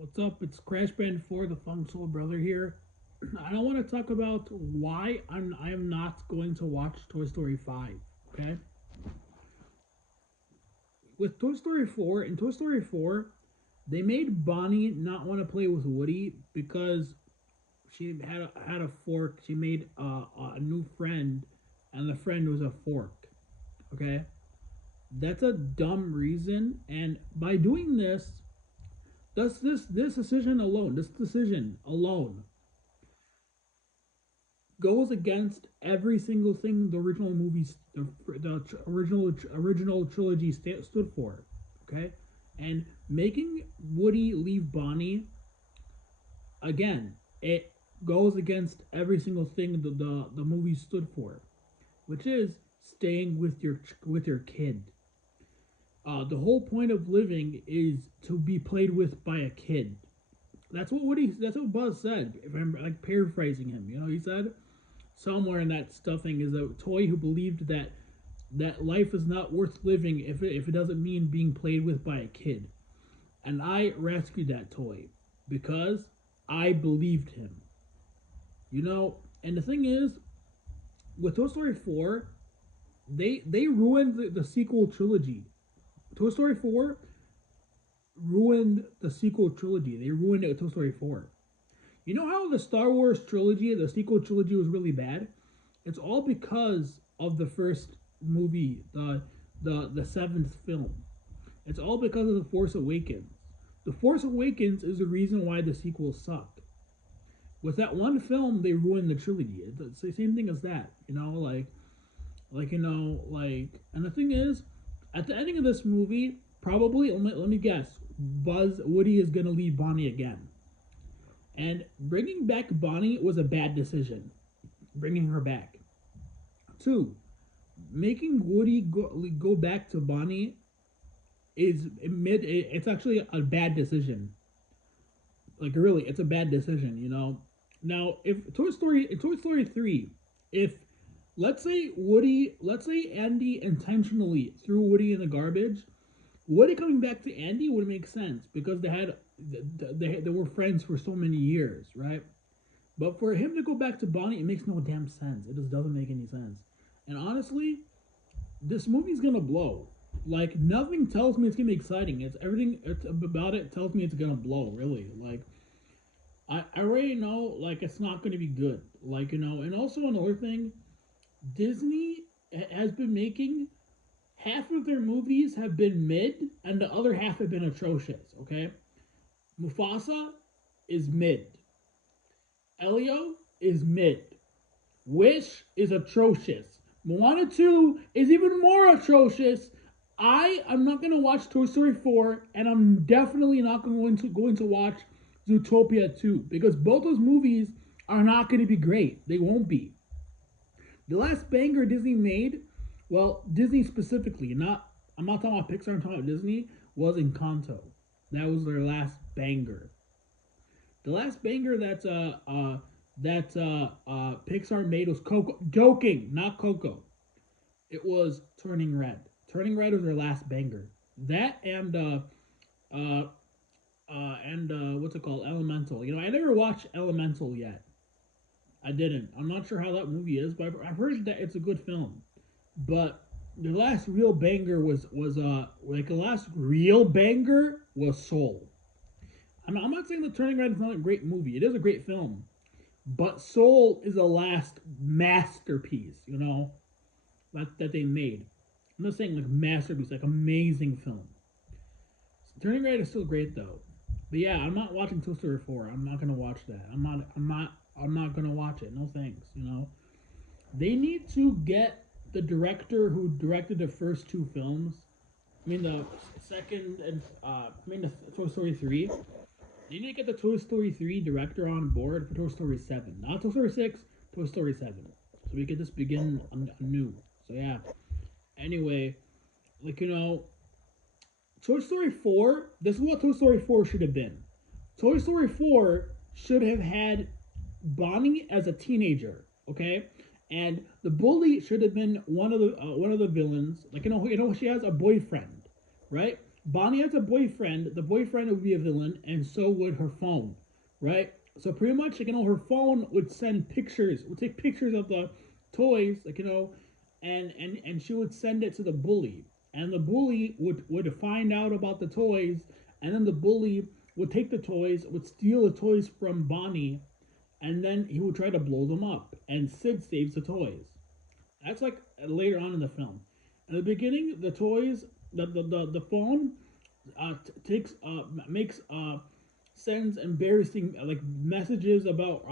What's up? It's Crash Band 4, the Funk Soul Brother here. I don't want to talk about why I am not going to watch Toy Story 5. Okay, with Toy Story 4, in Toy Story 4, they made Bonnie not want to play with Woody because she had a fork. She made a new friend, and the friend was a fork. Okay, that's a dumb reason, and by doing this, this decision alone goes against every single thing the original movies, the original trilogy stood for. Okay, and making Woody leave Bonnie again, it goes against every single thing the movie stood for, which is staying with your kid. The whole point of living is to be played with by a kid. That's what Buzz said. If I'm like paraphrasing him, he said somewhere in that stuffing is a toy who believed that life is not worth living if it doesn't mean being played with by a kid. And I rescued that toy because I believed him. And the thing is, with Toy Story 4, they ruined the sequel trilogy. Toy Story 4 ruined the sequel trilogy. They ruined it with Toy Story 4. You know how the Star Wars trilogy, the sequel trilogy, was really bad? It's all because of the first movie, the seventh film. It's all because of the Force Awakens. The Force Awakens is the reason why the sequels suck. With that one film, they ruined the trilogy. It's the same thing as that. And the thing is, at the ending of this movie, probably let me guess, Woody is gonna leave Bonnie again. And bringing back Bonnie was a bad decision. Bringing her back. Two, making Woody go back to Bonnie is it's actually a bad decision. Like really, it's a bad decision. Now, if Toy Story 3, if let's say Andy intentionally threw Woody in the garbage, Woody coming back to Andy would make sense because they were friends for so many years, right? But for him to go back to Bonnie, it makes no damn sense. It just doesn't make any sense. And honestly, this movie's gonna blow. Like nothing tells me it's gonna be exciting. It's everything about it tells me it's gonna blow. Really, like I already know like it's not gonna be good. And also another thing, Disney has been making half of their movies have been mid, and the other half have been atrocious. Okay, Mufasa is mid. Elio is mid. Wish is atrocious. Moana 2 is even more atrocious. I am not gonna watch Toy Story 4, and I'm definitely not going to watch Zootopia 2 because both those movies are not gonna be great. They won't be. The last banger Disney made, well, Disney specifically, not I'm not talking about Pixar, I'm talking about Disney, was Encanto. That was their last banger. The last banger Pixar made was Coco. Joking, not Coco. It was Turning Red. Turning Red was their last banger. That uh, what's it called? Elemental. I never watched Elemental yet. I didn't. I'm not sure how that movie is, but I've heard that it's a good film. But the last real banger was the last real banger was Soul. I'm not saying that Turning Red is not a great movie. It is a great film. But Soul is the last masterpiece, that they made. I'm not saying like masterpiece, like amazing film. Turning Red is still great though. But yeah, I'm not watching Toy Story 4. I'm not gonna watch that. I'm not gonna watch it. No thanks. They need to get the director who directed the first two films. I mean the second and the Toy Story 3. They need to get the Toy Story 3 director on board for Toy Story 7. Not Toy Story 6, Toy Story 7. So we could just begin anew. So yeah. Anyway, Toy Story 4, this is what Toy Story 4 should have been. Toy Story 4 should have had Bonnie as a teenager, okay? And the bully should have been one of the villains. She has a boyfriend, right? Bonnie has a boyfriend. The boyfriend would be a villain, and so would her phone, right? So pretty much, like, her phone would send pictures, would take pictures of the toys, like, and she would send it to the bully, and the bully would find out about the toys, and then the bully would take the toys, would steal the toys from Bonnie, and then he would try to blow them up, and Sid saves the toys. That's like later on in the film. In the beginning, the toys, the phone takes makes sends embarrassing like messages about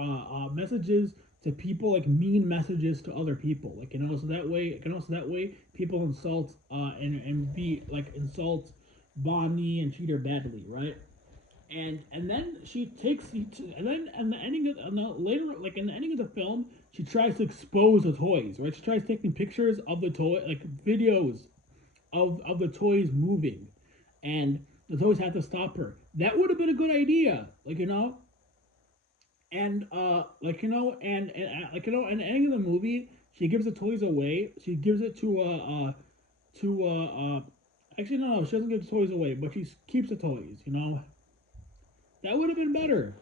messages to people, like mean messages to other people, like, so that way, people insult and be like insult Bonnie and treat her badly, right? And then she takes and then in the ending of and the, later, like in the ending of the film, she tries to expose the toys, right? She tries taking pictures of the toy, like videos of the toys moving, and the toys have to stop her. That would have been a good idea, like, and like, like, in the ending of the movie, she gives the toys away. She gives it to actually, no, she doesn't give the toys away, but she keeps the toys. That would have been better.